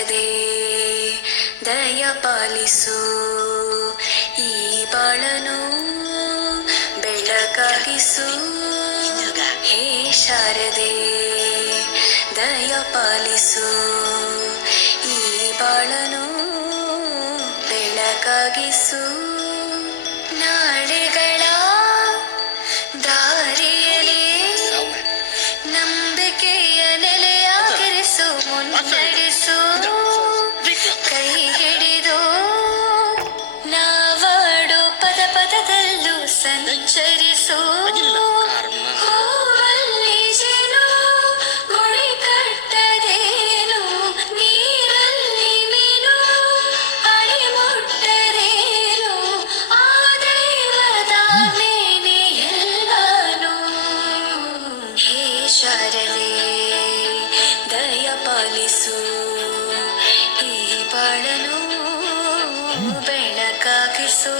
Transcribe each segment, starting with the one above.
ಶಾರದೆ ದಯ ಪಾಲಿಸು ಈ ಬಾಳನು ಬೆಳಕಾಗಿಸು ಹೇ ಶಾರದೆ ದಯ ಪಾಲಿಸು ಈ ಬಾಳನು ಬೆಳಕಾಗಿಸು ನಾಳೆಗಳ ದಾರಿಯಲ್ಲಿ ನಂಬಿಕೆಯ ನೆಲೆಯಾಗಿರಿಸು ಮುನ್ನಡೆಸು ಕೈ ಹಿಡಿದು ನಾವಾಡು ಪದ ಪದದಲ್ಲೂ ಸಂಚರಿಸು ಹೂವಲ್ಲಿ ಜೇನು ಗುಡಿ ಕಟ್ಟದೇನು ನೀರಲ್ಲಿ ಮೀನು ಅಡಿ ಮುಟ್ಟರೇನು ಆ ದೈವದ ಮೇನೆ ಎಲ್ಲಾನು ಹೇ ಶಾರದೆ ದಯ ಪಾಲಿಸು ಈ ಬಾಳನು ಬೆಳಕಾಗಿಸು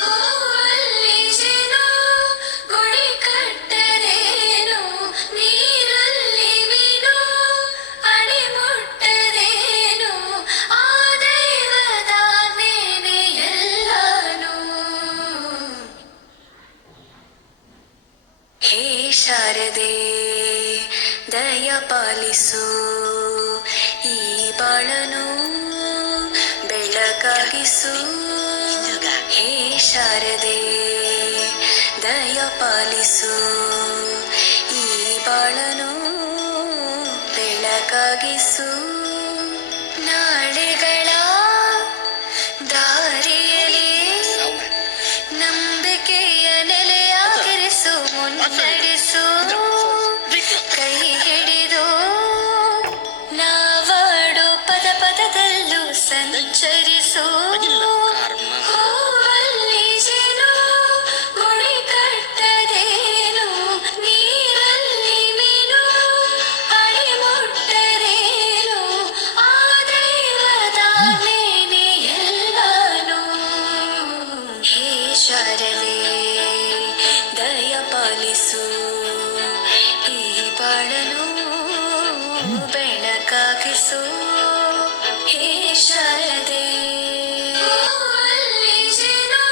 ಹೂವಲ್ಲಿ ಜೇನು ಗುಡಿ ಕಟ್ಟರೇನು ನೀರಲ್ಲಿ ಮೀನು ಅಡಿ ಮುಟ್ಟರೇನು ಆ ದೈವದ ಮೇನೆ ಎಲ್ಲಾನು ಹೇ ಶಾರದೆ ದಯ ಪಾಲಿಸು ಈ ಬಾಳನು ಬೆಳಕಾಗಿಸು ಹೇ ಶಾರದೆ ದಯ ಪಾಲಿಸು ಈ ಬಾಳನು ಬೆಳಕಾಗಿಸು ನಾಳೆಗಳ ದಾರಿಯಲ್ಲಿ ನಂಬಿಕೆಯ ನೆಲೆಯಾಗಿರಿಸು ಮುನ್ನಡೆಸು ಕೈ ಹಿಡಿದು ನಾವಾಡು ಪದ ಪದದಲ್ಲೂ ಸಂಚರಿಸು ಹೂವಲ್ಲಿ ಜೇನು ಗುಡಿ ಕಟ್ಟದೇನು ನೀರಲ್ಲಿ ಮೀನು ಅಡಿ ಮುಟ್ಟರೇನು ಆ ದೈವದ ಮೇನೆ ಎಲ್ಲಾನು ಹೇ ಶಾರದೆ ದಯ ಪಾಲಿಸು ಈ ಬಾಳನು ಬೆಳಕಾಗಿಸು ಹೇ ಶಾರದೆ ಹೂವಲ್ಲಿ ಜೇನು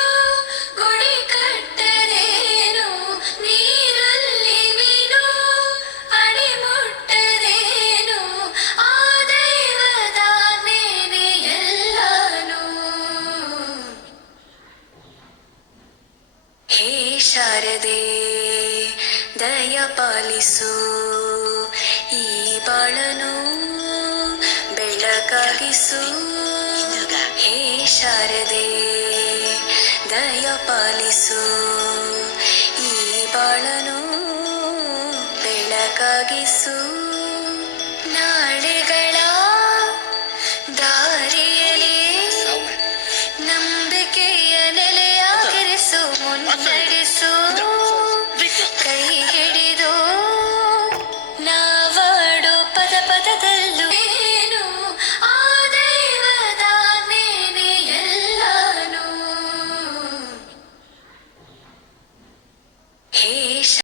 ಗುಡಿ ಕಟ್ಟರೇನು ನೀರಲ್ಲಿ ಮೀನು ಅಡಿ ಮುಟ್ಟರೇನು ಆ ದೈವದ ಮೇನೆ ಎಲ್ಲಾನು ಹೇ ಶಾರದೆ ದಯ ಪಾಲಿಸು ಈ ಬಾಳನು ಬೆಳಕಾಗಿಸು ಹೇ ಶಾರದೆ ದಯ ಪಾಲಿಸು ಈ ಬಾಳನು ಬೆಳಕಾಗಿಸು ನಾಳೆ